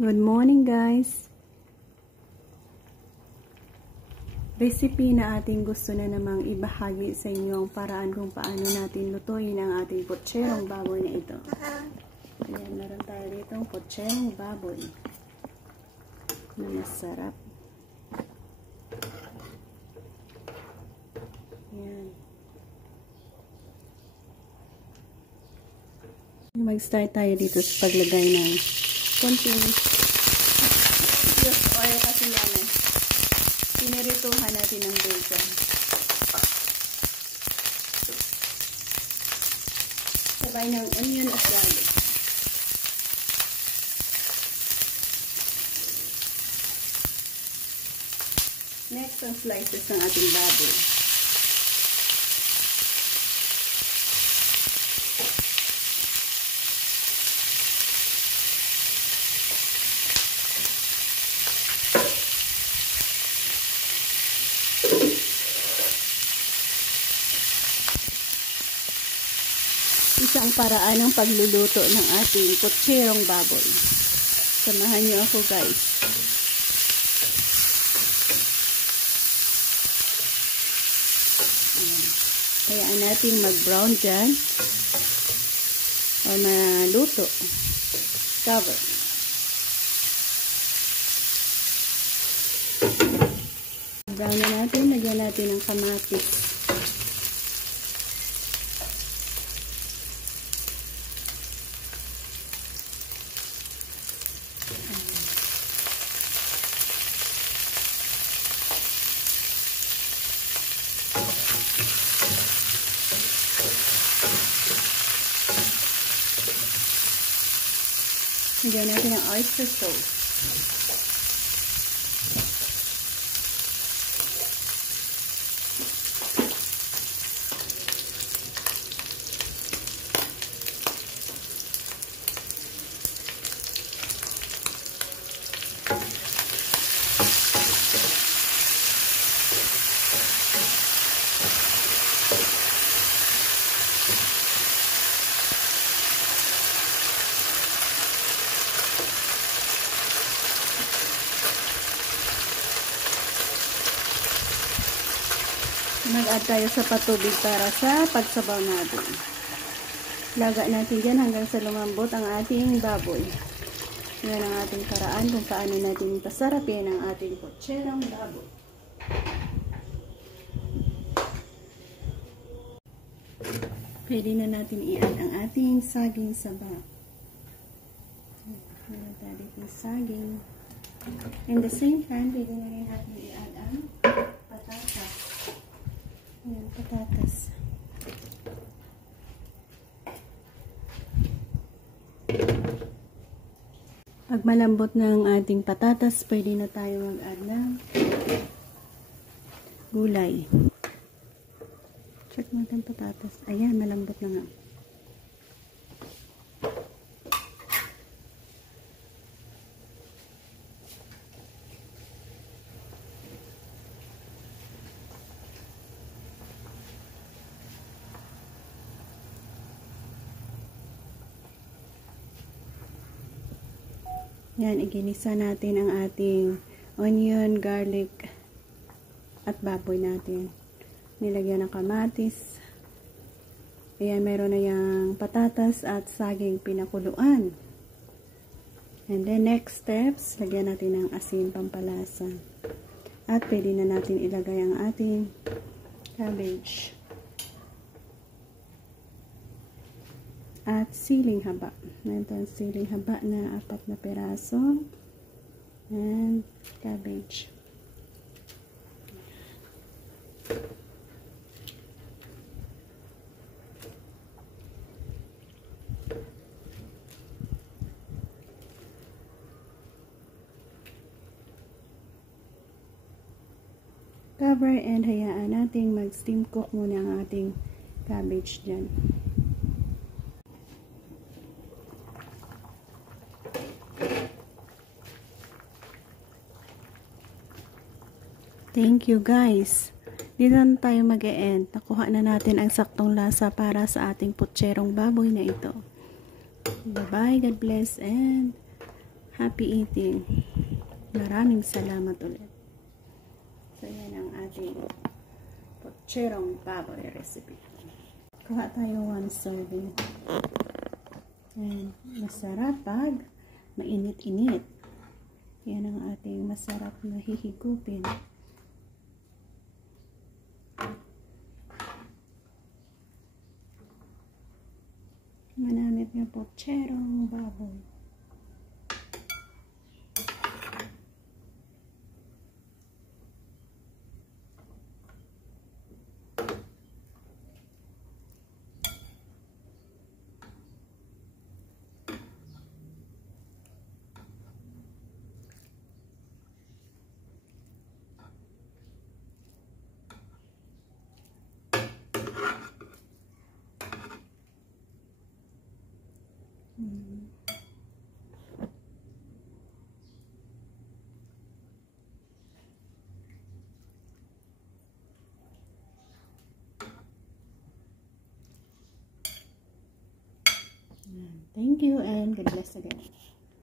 Good morning guys! Recipe na ating gusto na namang ibahagi sa inyo ang paraan kung paano natin lutuin ang ating putserong baboy na ito. Ayan, meron tayo dito ang putserong baboy na masarap. Ayan. Mag-start tayo dito sa paglagay ng konting oil kasi yan eh. Pinirituhan natin ng bacon. Sabay ng onion at garlic. Next, ang slices ng ating baboy. Isang paraan ng pagluluto ng ating putserong baboy. Samahan niyo ako guys. Hayaan natin mag-brown dyan o maluto. Cover. Brown na natin. Lagyan natin ng kamatis. Lagyan natin ang oyster sauce. Mag-add tayo sa patubig para sa pagsabaw natin. Laga natin dyan hanggang sa lumambot ang ating baboy. Yan ang ating paraan kung paano natin pasarapin ang ating putserong baboy. Pwede na natin i-add ang ating saging sabaw. Meron tayo dito saging. In the same time, pwede na rin natin i-add ang patatas. Ayan, patatas. Pag malambot na ang ating patatas, pwede na tayo mag-add ng gulay. Check natin patatas. Ayan, malambot na nga. Yan, iginisa natin ang ating onion, garlic, at baboy natin. Nilagyan ng kamatis. Ayan, meron na yung patatas at saging pinakuluan. And then, next steps, lagyan natin ng asin pampalasa. At pwede na natin ilagay ang ating cabbage. At siling haba. Ito ang siling haba na 4 na peraso. And cabbage. Cover and hayaan nating mag-steam cook muna ang ating cabbage dyan. Thank you guys. Dito na tayo mag-e-end. Nakuha na natin ang saktong lasa para sa ating putserong baboy na ito. Bye-bye. God bless and Happy eating. Maraming salamat ulit. So, yan ang ating potcherong baboy recipe. Kuha tayo 1 serving. And masarap pag mainit-init. Yan ang ating masarap na hihigupin. Manamit ng potcherong baboy. Thank you and God bless again.